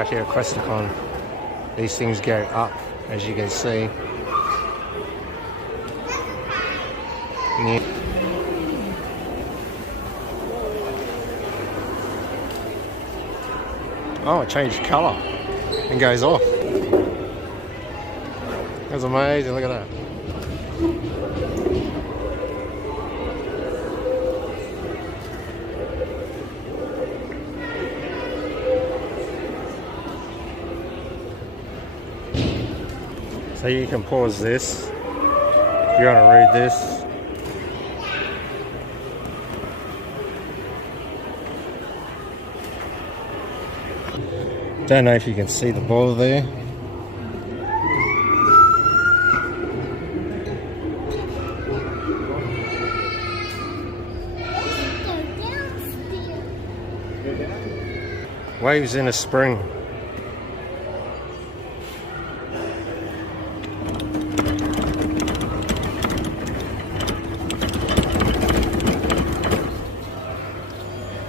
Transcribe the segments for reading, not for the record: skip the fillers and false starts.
Out here at Questacon, these things go up, as you can see. Oh, it changed colour and goes off. That's amazing, look at that. So you can pause this if you want to read this. Don't know if you can see the ball there. Waves in a spring.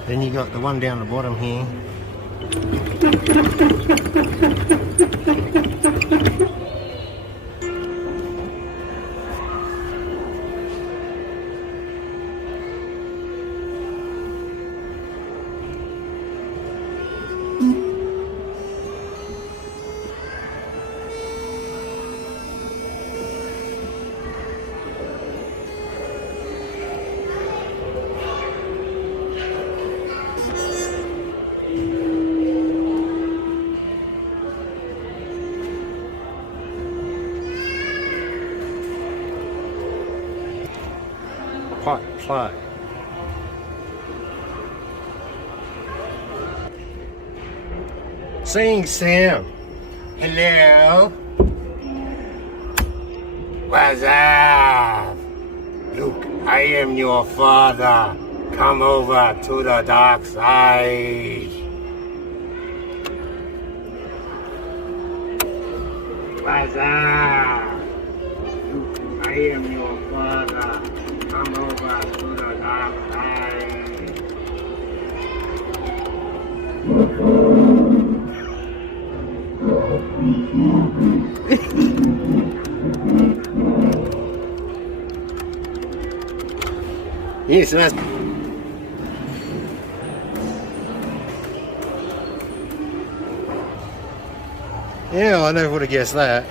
Then you got the one down the bottom here. Pot play. Sing Sam. Hello. What's up? Look, I am your father. Come over to the dark side. What's up? Look, I am your father. Come over to the dark side. Yes, that's... Yeah, I never would have guessed that.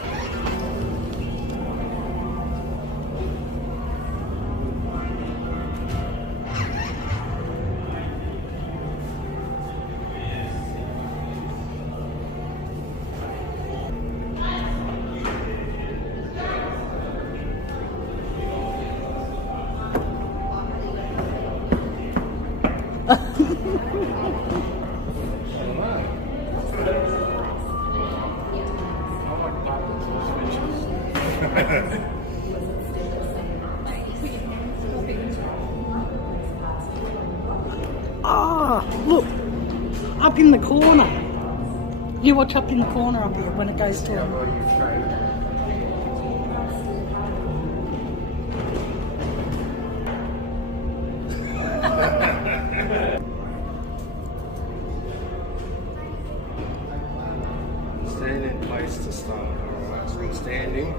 Ah, look, up in the corner. You watch up in the corner up here when it goes to him. Stand in place to start. Alright, so I'm standing.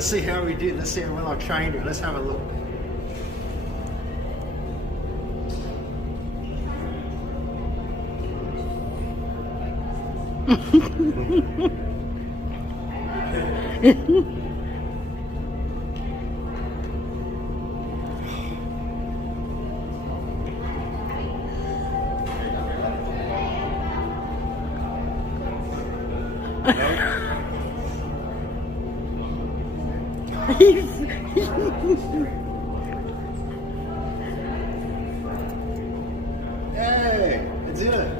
Let's see how we did. Let's see when I trained her. Let's have a look. Hey, it's in it.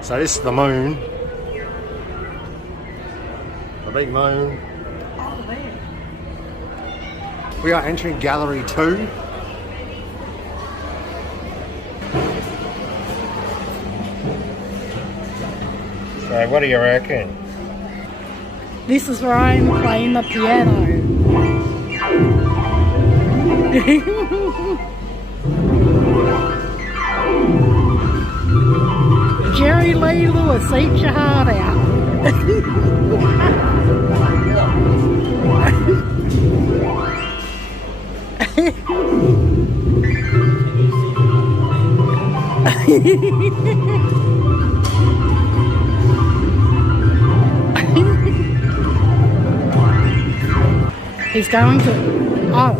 So this is the moon. The big moon. Oh, there. We are entering gallery 2. So what do you reckon? This is Ryan playing the piano. Jerry Lee Lewis, eat your heart out. He's going to. Oh.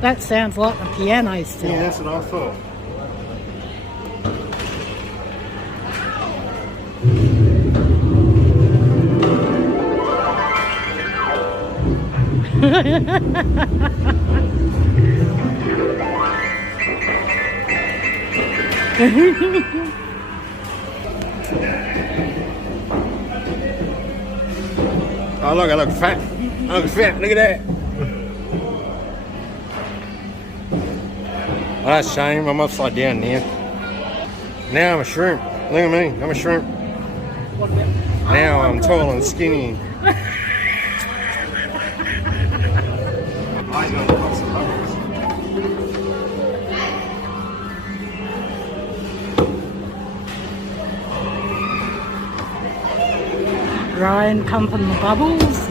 That sounds like the piano still. Yeah, that's what I thought. Oh look, I look fat. I look fat, look at that. Oh, that's a shame, I'm upside down now. Now I'm a shrimp. Look at me, I'm a shrimp. Now I'm tall and skinny. Ryan pumping the bubbles.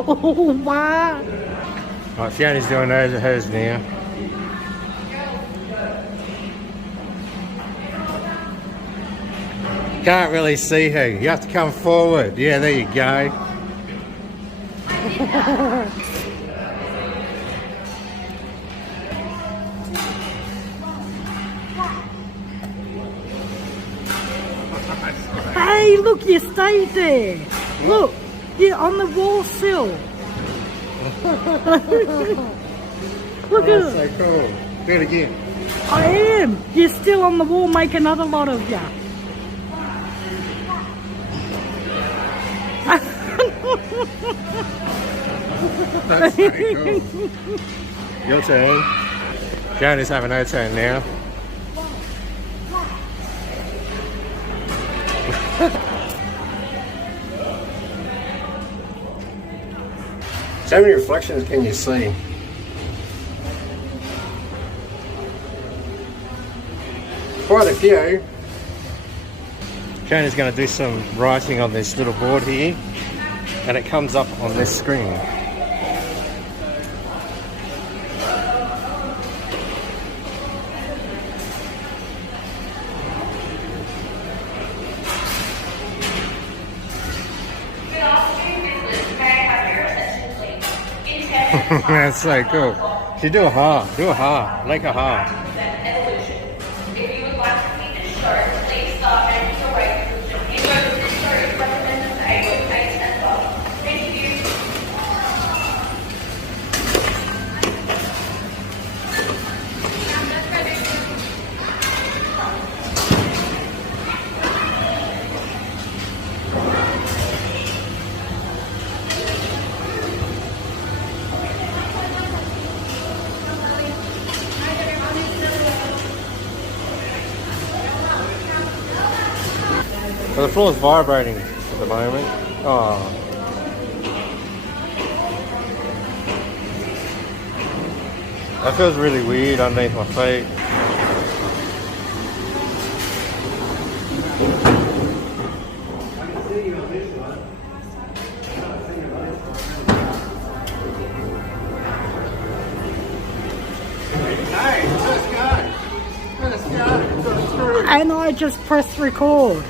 Oh, wow. Right, Fiona's doing hers now. Can't really see her. You have to come forward. Yeah, there you go. Hey, look, you stayed there. Look, you're on the wall sill. Look at That's it. so cool. Do it again. I am. You're still on the wall, make another lot of you. That's so cool. Your turn. Fiona's having her turn now. So how many reflections can you see? Quite a few. Jana's going to do some writing on this little board here, and it comes up on this screen. That's so cool. You do a ha, like a ha. If you would like to see this shirt, please stop at your right position. Enjoy this shirt. Recommend this egg with ice and salt. Thank you. Well, the floor's vibrating at the moment. Oh. That feels really weird underneath my feet. And I just pressed record.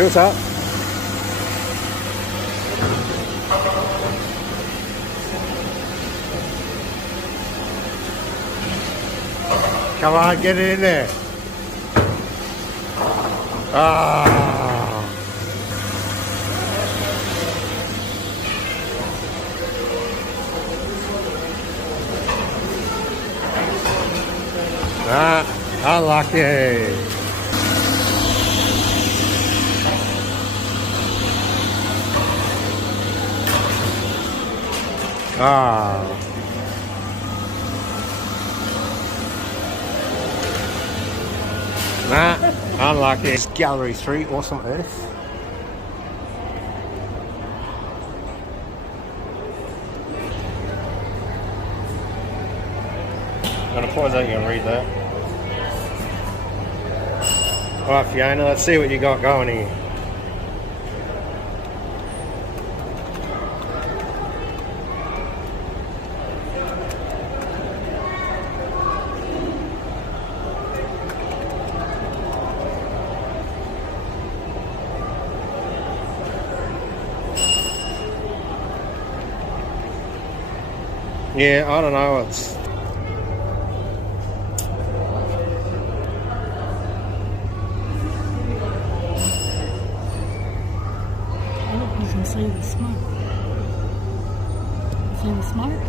What's up? Come on, get it in there. Ah. Unlucky. Ah. Unlucky. It's Gallery 3, Awesome Earth. I'm going to pause that, you can read that. Alright Fiona, let's see what you got going here. Yeah, I don't know, it's... Oh, you can see the smoke. See the smoke?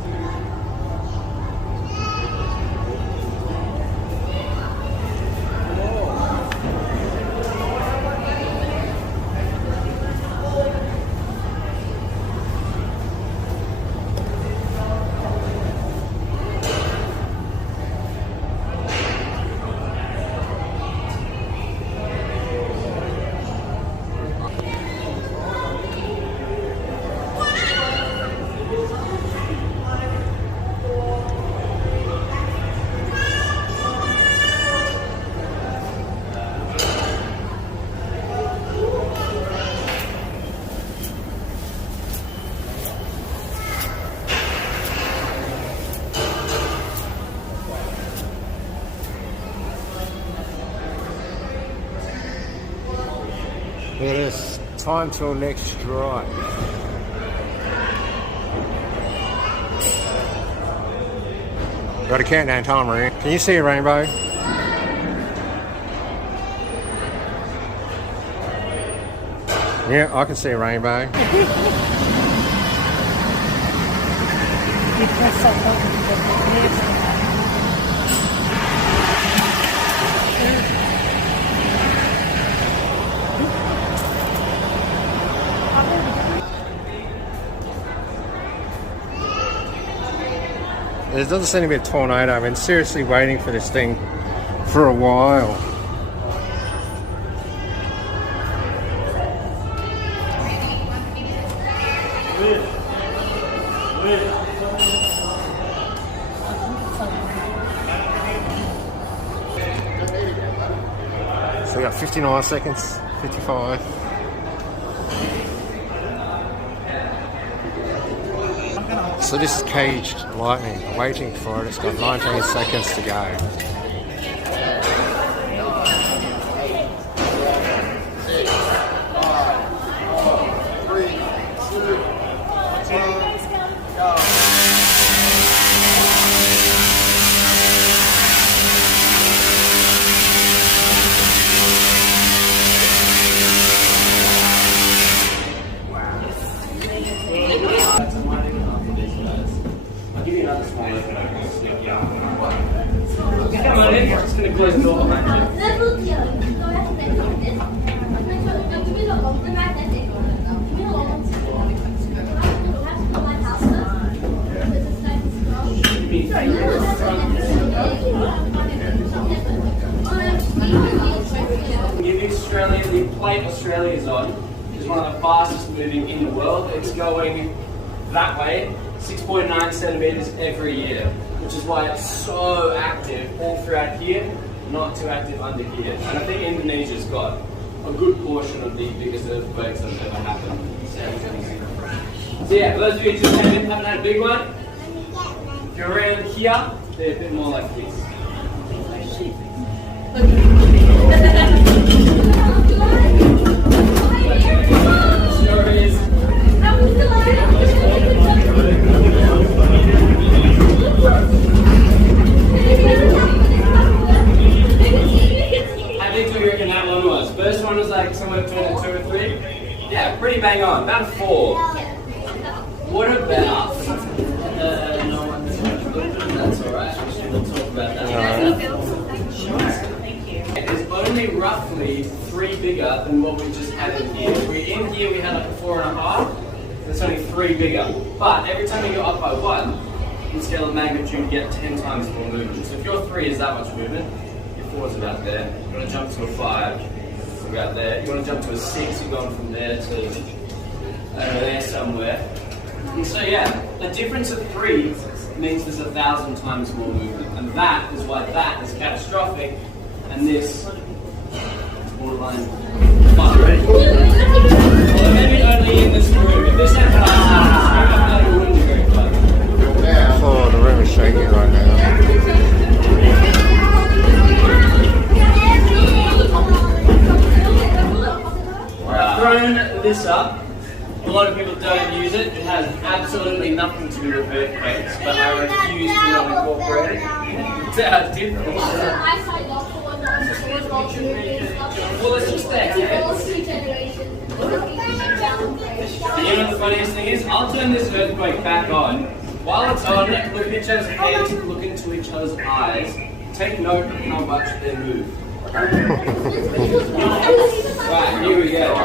Time till next strike. Got a countdown timer here. Can you see a rainbow? Yeah, I can see a rainbow. You press that button to get the clear. There doesn't seem to be a tornado. I've been seriously waiting for this thing for a while. So we got 59 seconds, 55. So this is caged lightning. I'm waiting for it. It's got 19 seconds to go. I'll give you another small look and I'll just come on in. I'm just going to close the door behind you. The Australia, the plate Australia is on is one of the fastest moving in the world. It's going that way, 6.9 centimeters every year, which is why it's so active all throughout here, not too active under here. And I think Indonesia's got a good portion of the biggest earthquakes that have ever happened. So yeah, for those of you who just came in, haven't had a big one, if you're around here, they're a bit more like this. How big do you reckon that one was? First one was like somewhere between a 2 or 3. Yeah, pretty bang on. About a 4. What about? No one. That's alright. We'll talk about that. There's only roughly 3 bigger than what we just had in here. In here we had like a 4.5. There's only 3 bigger. But every time you go up by 1, in scale of magnitude, you get 10 times more movement. So if your 3 is that much movement, your 4 is about there. You want to jump to a 5, it's about there. You want to jump to a 6, you're going from there to over there somewhere. And so yeah, the difference of 3 means there's 1,000 times more movement. And that is why that is catastrophic. And this is borderline fun, right? Well, maybe only in this room. If this happened outside of this room, it wouldn't be very fun. Oh, the room is shaking right now. I've thrown this up. A lot of people don't use it. It has absolutely nothing to do with earthquakes, but I refuse to not incorporate it. It's different. Well, it's just that. And you know the funniest thing is, I'll turn this earthquake back on. While it's on, look at each other's heads, look into each other's eyes. Take note of how much they move. Right, here we go.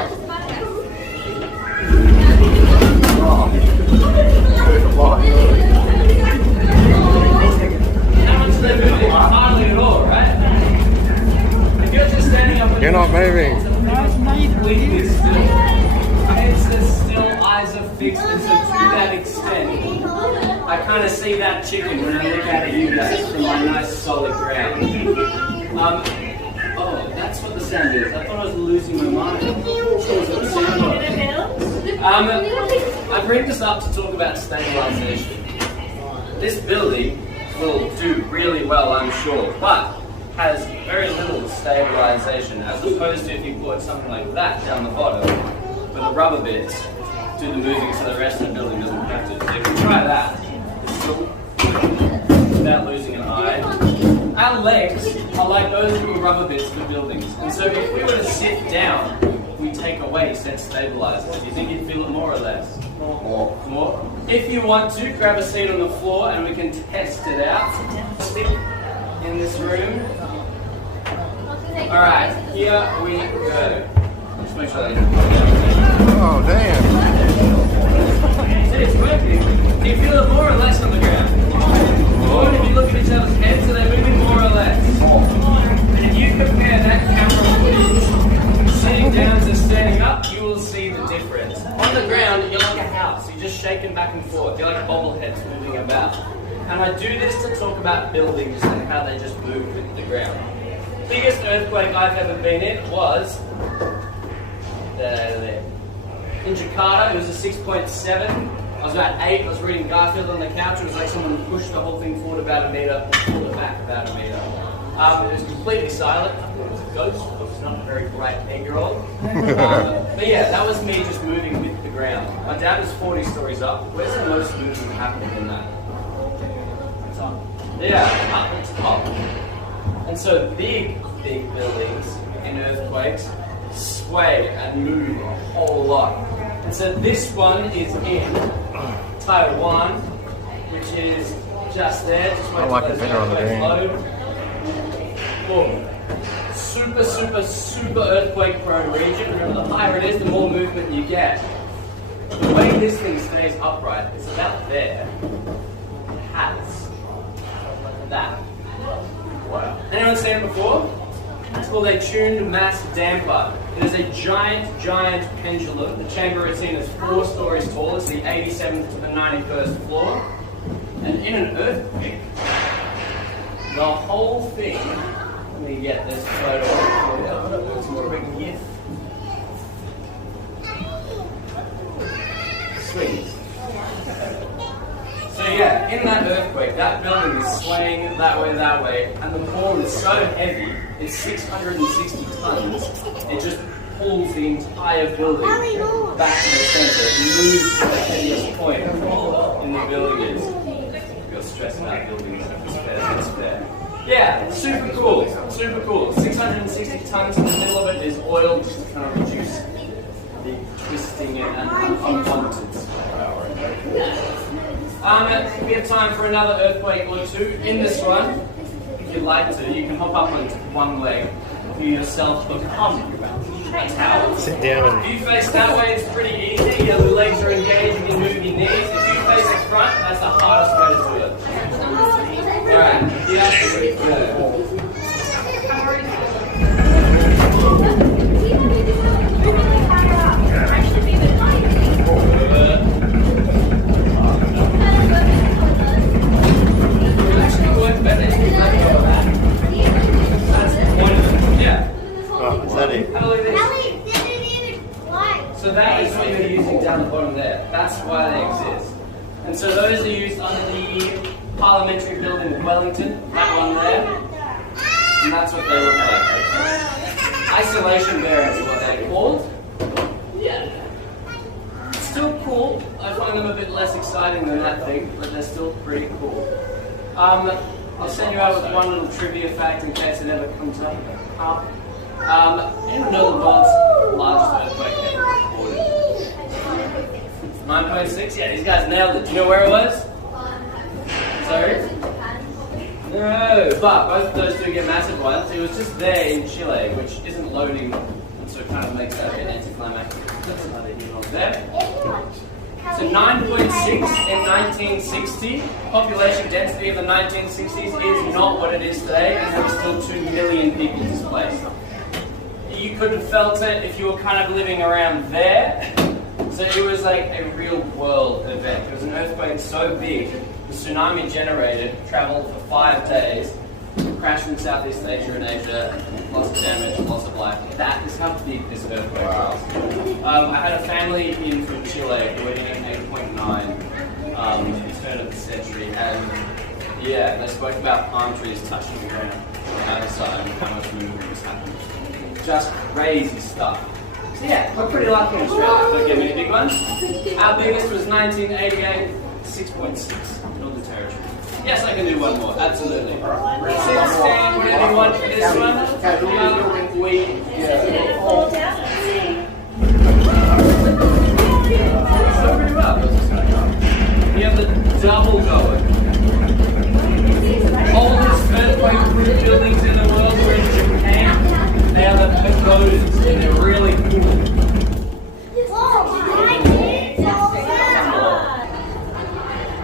How much they moving? Hardly at all, right? If you're just standing up, You're not moving. completely still. It's as still, eyes are fixed, and so to that extent, I kind of see that chicken when I look at you guys from my nice solid ground. Oh, that's what the sound is. I thought I was losing my mind. That was what the sound was. I bring this up to talk about stabilization. This building will do really well, I'm sure, but has very little stabilization, as opposed to if you put something like that down the bottom, but the rubber bits do the moving so the rest of the building doesn't have to. So if you try that, it's still without losing an eye. Our legs are like those little rubber bits for buildings. And so if we were to sit down, we take away said stabilizer. Do you think you'd feel it more or less? More. If you want to, grab a seat on the floor and we can test it out. In this room. Alright, here we go. Just make sure that you don't fall down. Oh, damn. See, it's working. Do you feel it more or less on the ground? Or if you look at each other's heads, are they moving more or less? And if you compare that camera footage sitting down to standing up, you will see the difference. On the ground, you're like a house. You're just shaking back and forth. You're like bobbleheads moving about. And I do this to talk about buildings and how they just move with the ground. Biggest earthquake I've ever been in was there. In Jakarta. It was a 6.7. I was about 8. I was reading Garfield on the couch. It was like someone pushed the whole thing forward about a meter, pulled it back about a meter. It was completely silent. I thought it was a ghost. I was not a very bright 8-year-old. But yeah, that was me just moving with the ground. My dad was 40 stories up. Where's the most movement happening in that? Yeah, up the top. And so big buildings in earthquakes sway and move a whole lot. And so this one is in Taiwan, which is just there. Just I like it better on the ground. Boom. Super, super, super earthquake prone region. Remember, the higher it is, the more movement you get. The way this thing stays upright, it's about there. It has that. Wow. Anyone seen it before? It's called a tuned mass damper. It is a giant, giant pendulum. The chamber it's in is 4 stories tall. It's the 87th to the 91st floor. And in an earthquake, the whole thing, let me get this photo. It's more of a GIF. Swings. So yeah, in that earthquake, that building is swaying that way, and the ball is so heavy, it's 660 tons, it just pulls the entire building back to the center. It moves to the heaviest point in the building is. You're stressed about buildings, that's fair. Yeah, super cool, super cool. 660 tons in the middle of it is oil, just to kind of reduce the twisting and unwanted. We have time for another earthquake or two. In this one, if you'd like to, you can hop up on one leg for yourself to become a towel. Sit down If you face that way, it's pretty easy. Your legs are engaged, you can move your knees. If you face the front, that's the hardest way to do it. Alright, get up and ready for it. So that is what you're using down the bottom there. That's why they exist. And so those are used under the Parliamentary Building in Wellington, that one there. And that's what they look like. Isolation bearings is what they're called. Yeah. Still cool. I find them a bit less exciting than that thing, but they're still pretty cool. I'll send you out with one little trivia fact in case it ever comes up. Anyone know the world's largest earthquake ever recorded? 9.6? Yeah, these guys nailed it. Do you know where it was? Sorry? No, but both of those two get massive ones. It was just there in Chile, which isn't loading, and so it kind of makes that a bit anticlimactic. That's another email there. So 9.6 in 1960, population density of the 1960s is not what it is today, and there were still 2 million people displaced. You could have felt it if you were kind of living around there. So it was like a real world event. It was an earthquake so big, the tsunami generated, traveled for 5 days, crashed in Southeast Asia and Asia, lots of damage, lots of life. That is how big this earthquake was. I had a family in from Chile who were in 8.9 at the turn of the century, and yeah, they spoke about palm trees touching the ground on the other side and how much movement was happening. Just crazy stuff. So yeah, we're pretty lucky in Australia. Don't get many big ones. Our biggest was 1988, 6.6 Northern Territory. Yes, I can do one more. Absolutely. Sit, stand, whatever you want for this one. We. So pretty well. You have the double goer. Oldest earthquake-proof buildings in the world were in Japan. They are the pagodas, and they're really cool.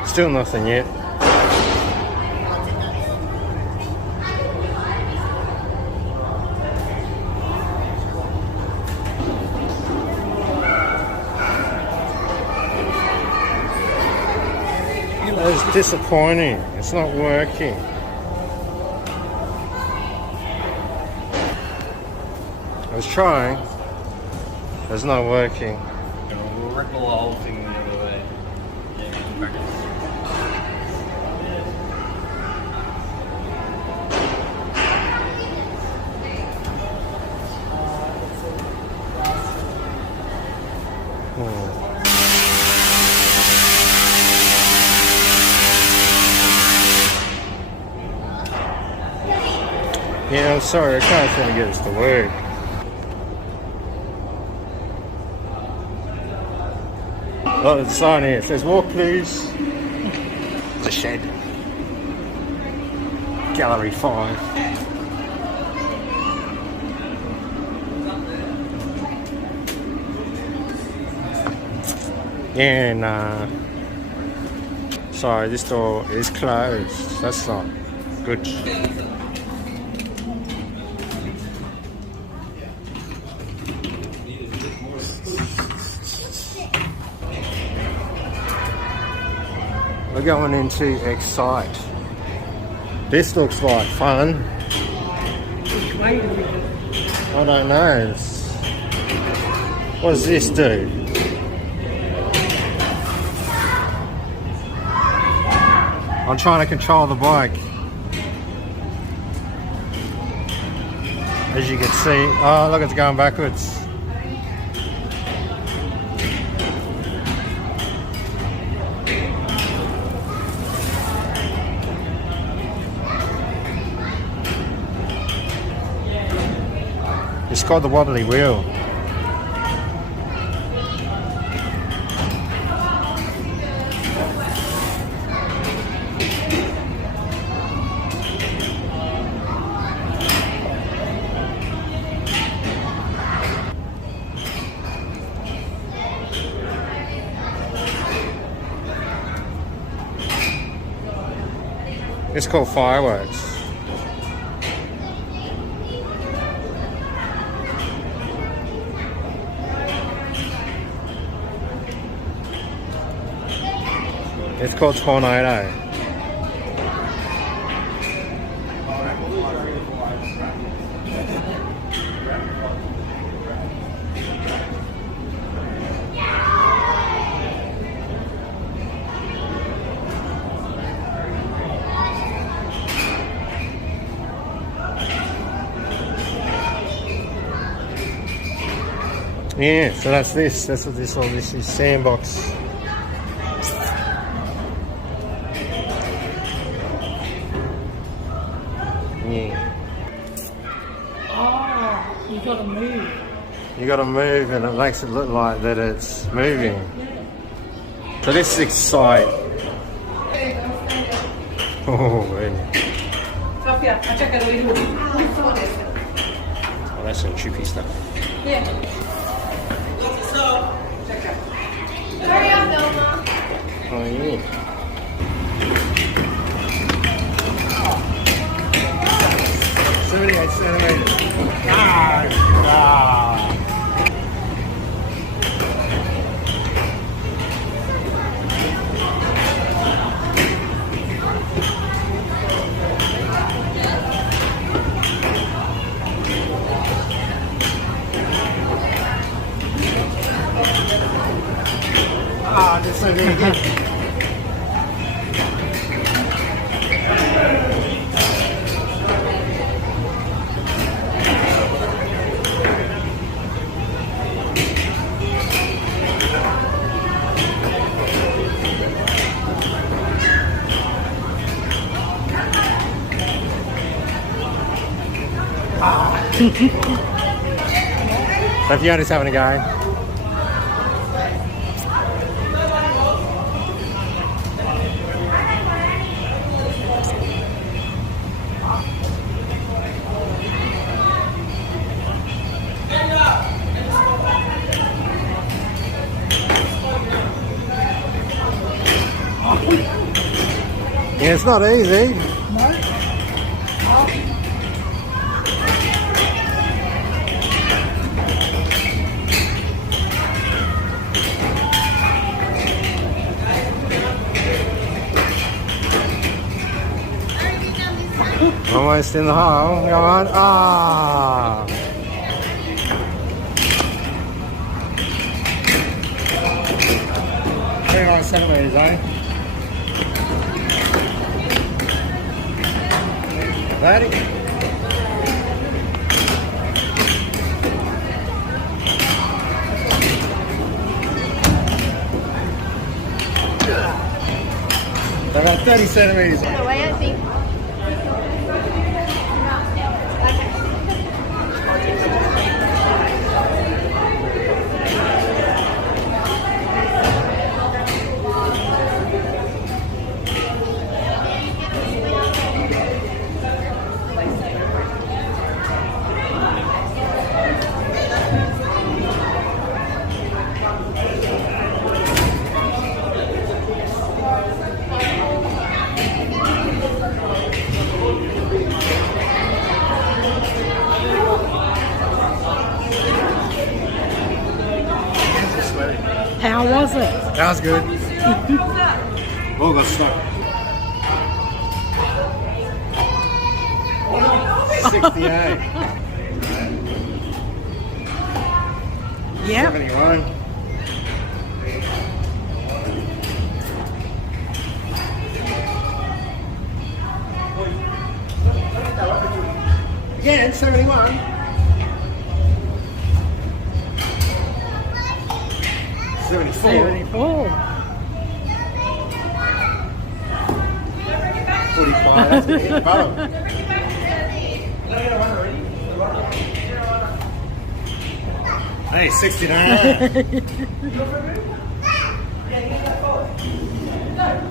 Still nothing yet. That's disappointing. It's not working. I was trying. It's not working. We'll ripple the whole thing the other way. Yeah, I'm sorry. I can't seem to get this to work. Oh, there's a sign here. It says, walk please. There's a shed. Gallery 5. Yeah, nah. Sorry, this door is closed. That's not good. We're going into Excite. This looks like fun. I don't know. What does this do? I'm trying to control the bike. As you can see, oh look, it's going backwards. It's called the wobbly wheel. It's called fireworks. It's called Tornado. Yeah, so that's this. That's what this all this is. Sandbox. Yeah. Oh, you gotta move. You gotta move and it makes it look like that it's moving. So this is Excite. Oh, man. Oh, that's some trippy stuff. Hurry up, Noma. Oh, yeah. Ah, that's so very good. So if you're just having a go. Yeah, it's not easy. Almost in the hole. Go on. Ah. 39 centimetres, eh? Ready? About 30 centimetres. The way I think. How was it? That was good. Oh, got stuck. 68. Yeah. 71. Again, 71. 74. 74. 45. That's going to hit the bottom. Hey, 69.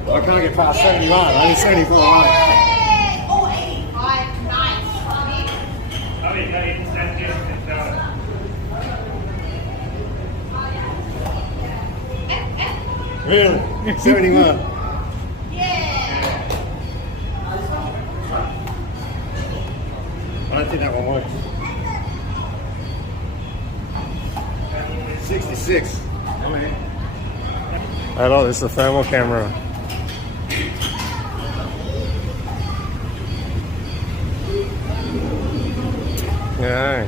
I can't get past 71. Only 74 on it. Oh, 85. Nice. Really? 71. Yeah. I don't think that one works. 66. Hello, this is a thermal camera. Yeah.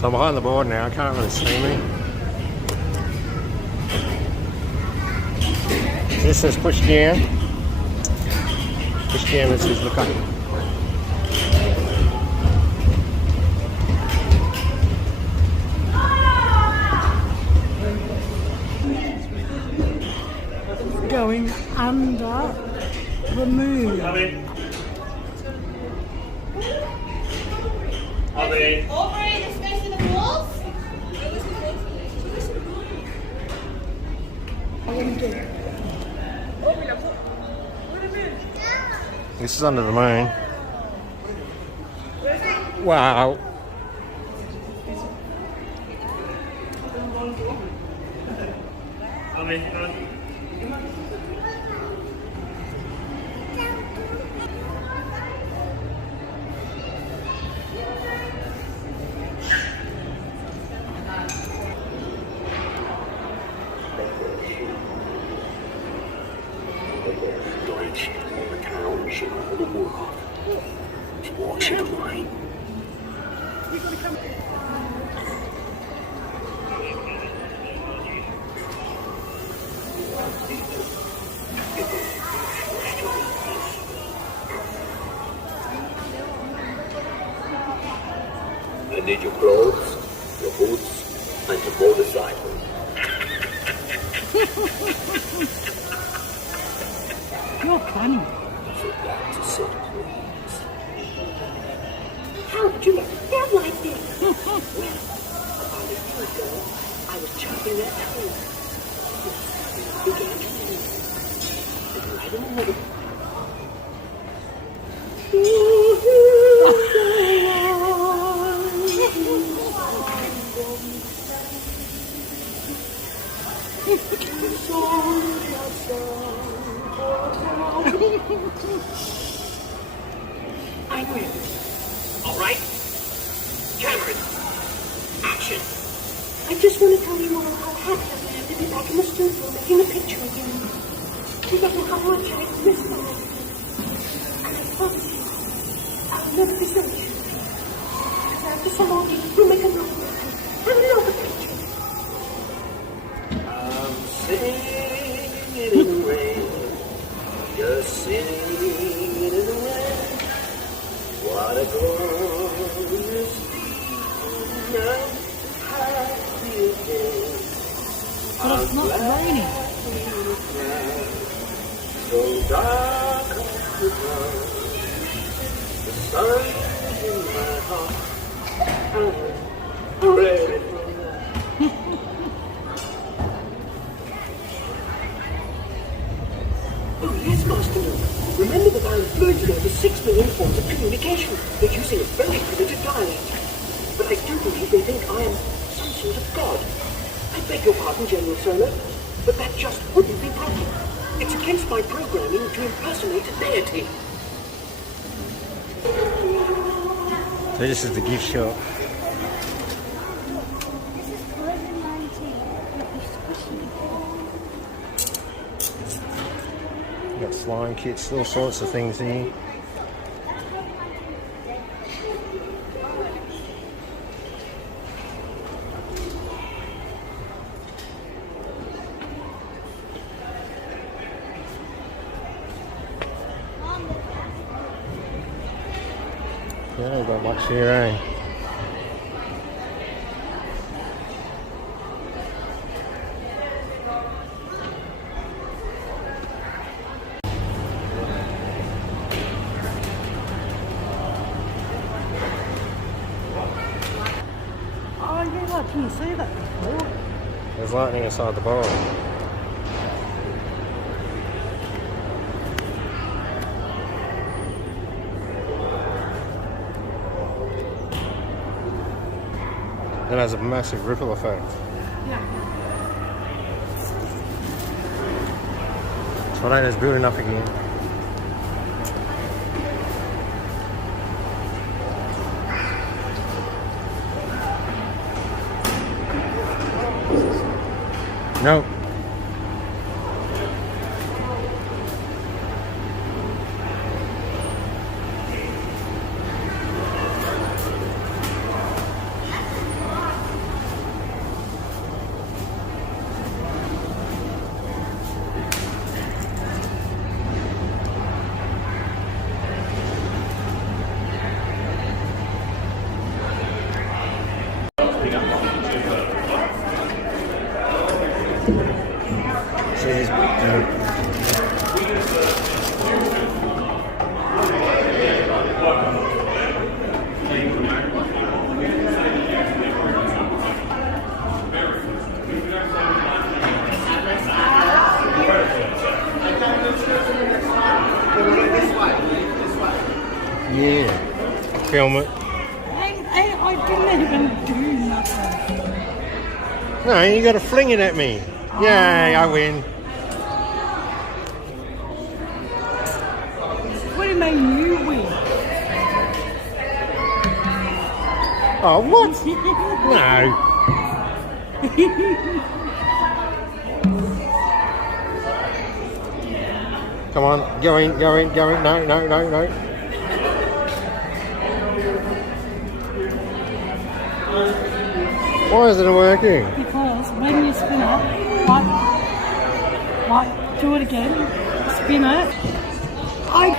So I'm behind the board now, I can't really see me. This says push down. Push down, this says look up. Going under the moon. Aubrey, the space in the walls. This is under the moon. Wow. I need your clothes, your boots, and your motorcycle. You're funny. So back to sit, please. How did you get that like this? Well, about a year ago, I was chopping that tree. It began to rain. And right in the middle. I win. All right. Cameron. Action. I just want to tell you all how happy I am to be back in the studio making a picture again. You don't know how much I miss them. And I promise you, I'll never desert you. Because after some more weeks, we'll make another one. And another picture. I'm singing in the rain, just singing in the rain. What a glorious evening, I'm happy again. But it's not raining. So dark of the ground, the sun is in my heart. I'm ready for that. Oh, yes, Master. Remember that I referred to over 6 million forms of communication. They're using a very primitive dialect. But I do believe they think I am some sort of god. I beg your pardon, General Solo, but that just wouldn't be proper. It's against my programming to impersonate a deity. So this is the gift shop. This is COVID-19. Got slime kits, all sorts of things here. Yeah, got much here, eh? Oh, yeah, I didn't see that before. There's lightning inside the bowl. It has a massive ripple effect. Tornado's building up again. Nope. Yeah. Film it. I didn't even do nothing. No, you got to fling it at me. Yay, I win. What do you mean you win? Oh, what? No. Come on, go in. No. Why isn't it working? Because when you spin it, like, do it again, spin it. I.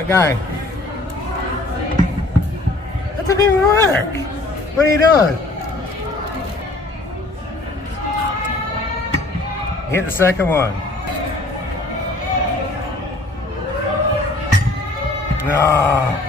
Alright, go. That didn't even work. What are you doing? Hit the second one. No.